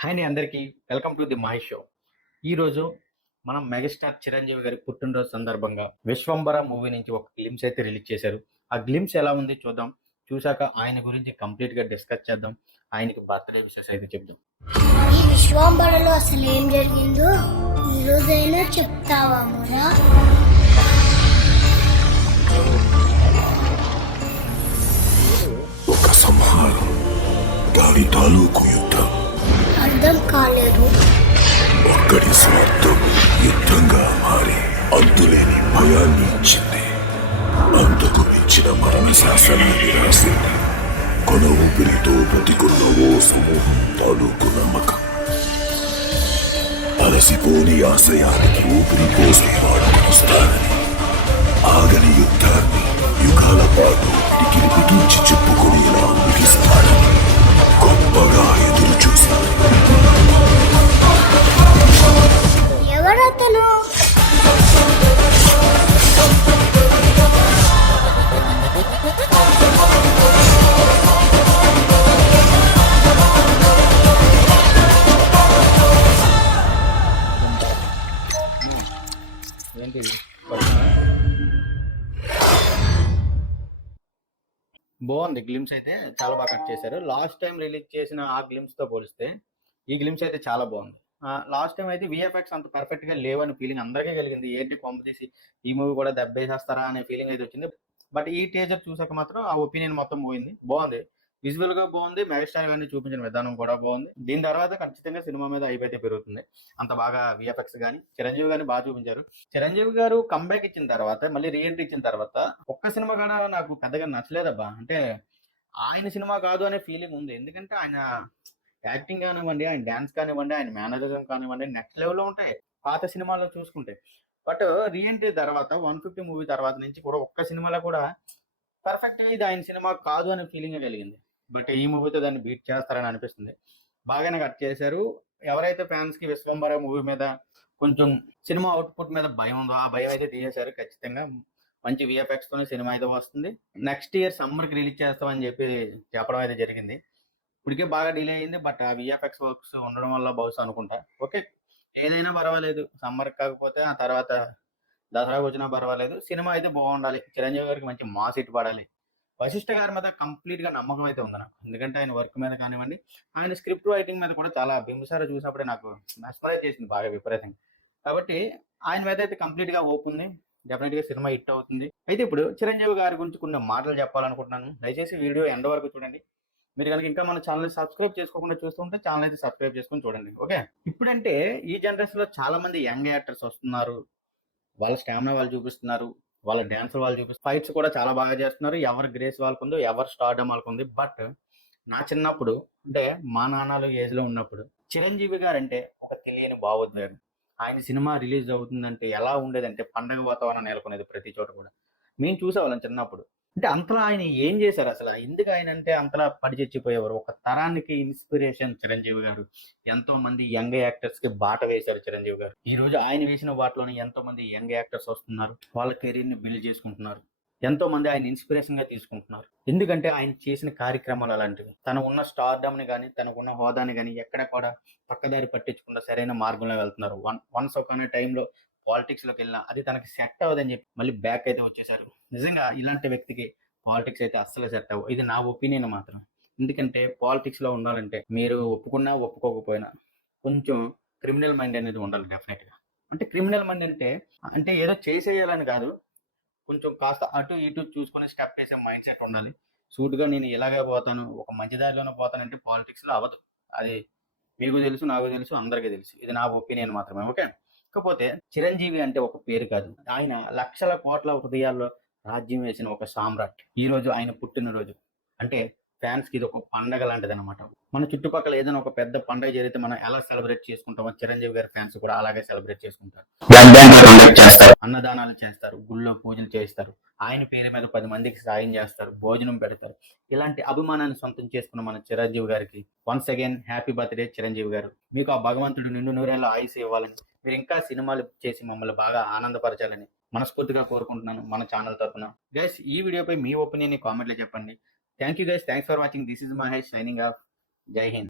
Hi అండి అందరికీ. Welcome to the my show. ఈరోజు మనం మెగాస్టార్ చిరంజీవి గారి పుట్టినరోజు సందర్భంగా విశ్వంబర మూవీ నుంచి ఒక గ్లిమ్స్ అయితే రిలీజ్ చేశారు. ఆ గ్లిమ్స్ ఎలా ఉంది చూద్దాం. చూశాక ఆయన గురించి కంప్లీట్గా డిస్కస్ చేద్దాం. ఆయనకి బర్త్డే విషెస్ అయితే చెప్దాం. ఈ విశ్వంబరలో అసలు ఏం జరిగిందో ఈ రోజైనా చెప్తావా మునా? ఒక సంహారం దాని తాలూకు యుద్ధం. అర్థం కాలేదు. ఒక్కడి స్వార్థం యుద్ధంగా మారి అంతులేని భయాన్ని ఇచ్చింది. అంతకు మించిన మరణ శాసనాన్ని రాసింది. కొన ఊపిరితో బ్రతికున్న ఓ సమూహం తాలూకు నమ్మకం. అలసిపోని ఆశయానికి ఊపిరి పోసి వాడుకొస్తారని ఆగని యుద్ధాన్ని యుగాల పాటు పిడికిలి బిగించి బాగుంది. గ్లిమ్స్ అయితే చాలా బాగా కట్ చేశారు. లాస్ట్ టైం రిలీజ్ చేసిన ఆ గ్లిమ్స్తో పోలిస్తే ఈ గ్లిమ్స్ అయితే చాలా బాగుంది. లాస్ట్ టైం అయితే విఎఫ్ఎక్స్ అంత పర్ఫెక్ట్గా లేవని ఫీలింగ్ అందరికీ కలిగింది. ఏంటి పంపు తీసి ఈ మూవీ కూడా దెబ్బేసేస్తారా అనే ఫీలింగ్ అయితే వచ్చింది. బట్ ఈ టేజర్ చూసాక మాత్రం ఆ ఒపీనియన్ మొత్తం పోయింది. బాగుంది. విజువల్గా బాగుంది మెగాస్టార్ గారిని చూపించిన విధానం కూడా బాగుంది. దీని తర్వాత ఖచ్చితంగా సినిమా మీద అయిపోతే పెరుగుతుంది. అంత బాగా విఎఫ్ఎక్స్ గానీ చిరంజీవి గారిని బాగా చూపించారు. చిరంజీవి గారు కంబ్యాక్ ఇచ్చిన తర్వాత మళ్ళీ రీఎంట్రీ ఇచ్చిన తర్వాత ఒక్క సినిమా కూడా నాకు పెద్దగా నచ్చలేదబ్బా. అంటే ఆయన సినిమా కాదు అనే ఫీలింగ్ ఉంది. ఎందుకంటే ఆయన యాక్టింగ్ కానివ్వండి ఆయన డాన్స్ కానివ్వండి ఆయన మేనేజర్ కానివ్వండి నెక్స్ట్ లెవెల్లో ఉంటాయి. పాత సినిమాల్లో చూసుకుంటే. బట్ రీఎంట్రీ తర్వాత వన్ ఫిఫ్టీ మూవీ తర్వాత నుంచి కూడా ఒక్క సినిమాలో కూడా పర్ఫెక్ట్ ఇది ఆయన సినిమా కాదు అనే ఫీలింగ్ కలిగింది. బట్ ఈ మూవీతో దాన్ని బీట్ చేస్తారని అనిపిస్తుంది. బాగానే కట్ చేశారు. ఎవరైతే ఫ్యాన్స్కి విశ్వంబర మూవీ మీద కొంచెం సినిమా అవుట్పుట్ మీద భయం ఉందో ఆ భయం అయితే తీసేశారు ఖచ్చితంగా. మంచి విఎఫ్ఎక్స్ తోనే సినిమా అయితే వస్తుంది. నెక్స్ట్ ఇయర్ సమ్మర్కి రిలీజ్ చేస్తామని చెప్పి చెప్పడం అయితే జరిగింది. ఇప్పటికే బాగా డిలే అయింది. బట్ ఆ విఎఫ్ఎక్స్ వర్క్స్ ఉండడం వల్ల బహుశా అనుకుంటా. ఓకే. ఏదైనా పర్వాలేదు. సమ్మర్ కాకపోతే ఆ తర్వాత దసరాకు వచ్చినా పర్వాలేదు. సినిమా అయితే బాగుండాలి. చిరంజీవి గారికి మంచి మాస్ ఇట్ పడాలి. వశిష్ఠ గారి మీద కంప్లీట్గా నమ్మకం అయితే ఉంది నాకు. ఎందుకంటే ఆయన వర్క్ మీద కానివ్వండి ఆయన స్క్రిప్ట్ రైటింగ్ మీద కూడా చాలా బింబిసార చూసినప్పుడే నాకు మెస్మరైజ్ చేసింది బాగా విపరీతంగా. కాబట్టి ఆయన మీద అయితే కంప్లీట్గా ఓపు ఉంది. డెఫినెట్గా సినిమా హిట్ అవుతుంది. అయితే ఇప్పుడు చిరంజీవి గారి గురించి కొన్ని మాటలు చెప్పాలనుకుంటున్నాను. దయచేసి వీడియో ఎండ వరకు చూడండి. మీరు కనుక ఇంకా మన ఛానల్ సబ్స్క్రైబ్ చేసుకోకుండా చూస్తుంటే ఛానల్ అయితే సబ్స్క్రైబ్ చేసుకొని చూడండి. ఓకే? ఇప్పుడంటే ఈ జనరేషన్లో చాలా మంది యంగ్ యాక్టర్స్ వస్తున్నారు. వాళ్ళ స్టామినా వాళ్ళు చూపిస్తున్నారు. వాళ్ళ డ్యాన్స్ వాళ్ళు చూపిస్తారు ఫైట్స్ కూడా చాలా బాగా చేస్తున్నారు. ఎవరు గ్రేస్ వాళ్ళకు ఉందో ఎవరు స్టార్డమ్ వాళ్ళకు ఉంది బట్ నా చిన్నప్పుడు అంటే మా నాన్నలు ఏజ్లో ఉన్నప్పుడు చిరంజీవి గారు అంటే ఒక తెలియని భావోద్వేగం. ఆయన సినిమా రిలీజ్ అవుతుందంటే ఎలా ఉండేదంటే పండగ వాతావరణం నెలకొనేది ప్రతి చోట కూడా. మేము చూసేవాళ్ళం చిన్నప్పుడు. అంటే అంతలా ఆయన ఏం చేశారు అసలు? ఎందుకు ఆయన అంటే అంతలా పడి చచ్చిపోయేవారు? ఒక తరానికి ఇన్స్పిరేషన్ చిరంజీవి గారు. ఎంతో మంది యంగ్ యాక్టర్స్కి బాట వేశారు చిరంజీవి గారు. ఈ రోజు ఆయన వేసిన వాటిలోనే ఎంతో మంది యంగ్ యాక్టర్స్ వస్తున్నారు. వాళ్ళ కెరీర్ని బిల్డ్ చేసుకుంటున్నారు. ఎంతో మంది ఆయన ఇన్స్పిరేషన్గా తీసుకుంటున్నారు. ఎందుకంటే ఆయన చేసిన కార్యక్రమాలు అలాంటివి. తన ఉన్న స్టార్డమ్ని కానీ తనకున్న హోదాని కానీ ఎక్కడ కూడా పక్కదారి పట్టించకుండా సరైన మార్గంలో వెళ్తున్నారు. వన్ వన్స్ ఒక టైంలో పాలిటిక్స్లోకి వెళ్ళినా అది తనకి సెట్ అవ్వదని చెప్పి మళ్ళీ బ్యాక్ అయితే వచ్చేసారు. నిజంగా ఇలాంటి వ్యక్తికి పాలిటిక్స్ అయితే అస్సలు సెట్ అవ్వవు. ఇది నా ఒపీనియన్ మాత్రం. ఎందుకంటే పాలిటిక్స్లో ఉండాలంటే మీరు ఒప్పుకున్నా ఒప్పుకోకపోయినా కొంచెం క్రిమినల్ మైండ్ అనేది ఉండాలి డెఫినెట్గా. అంటే క్రిమినల్ మైండ్ అంటే అంటే ఏదో చేసేయాలని కాదు. కొంచెం కాస్త అటు ఇటు చూసుకుని స్టెప్ వేసే మైండ్ సెట్ ఉండాలి. సూటుగా నేను ఇలాగే పోతాను ఒక మంచి దారిలోనే పోతానంటే పాలిటిక్స్లో అవ్వదు. అది మీకు తెలుసు నాకు తెలుసు అందరికీ తెలుసు. ఇది నా ఒపీనియన్ మాత్రమే ఓకే? కాకపోతే చిరంజీవి అంటే ఒక పేరు కాదు. ఆయన లక్షల కోట్ల హృదయాల్లో రాజ్యం వేసిన ఒక సామ్రాట్. ఈ రోజు ఆయన పుట్టినరోజు. అంటే ఫ్యాన్స్కి ఇది ఒక పండగ లాంటిది అనమాట మన చుట్టుపక్కల ఏదైనా ఒక పెద్ద పండగ జరిగితే మనం ఎలా సెలబ్రేట్ చేసుకుంటామో చిరంజీవి గారి ఫ్యాన్స్ కూడా అలాగే సెలబ్రేట్ చేసుకుంటారు. అన్నదానాలు చేస్తారు. గుళ్ళో పూజలు చేస్తారు ఆయన పేరు మీద పది మందికి సాయం చేస్తారు. భోజనం పెడతారు. ఇలాంటి అభిమానాన్ని సొంతం చేసుకున్న మన చిరంజీవి గారికి once again happy birthday Chiranjeevi garu. మీకు ఆ భగవంతుడు నిండు నూరేళ్ళ ఆయుస్ ఇవ్వాలని మీరు ఇంకా సినిమాలు చేసి మమ్మల్ని బాగా ఆనందపరచాలని మనస్ఫూర్తిగా కోరుకుంటున్నాను మన ఛానల్ తరఫున గైస్ ఈ వీడియోపై మీ ఒపీనియన్ కామెంట్లో చెప్పండి. Thank you guys thanks for watching this is Mahesh signing off జై హింద్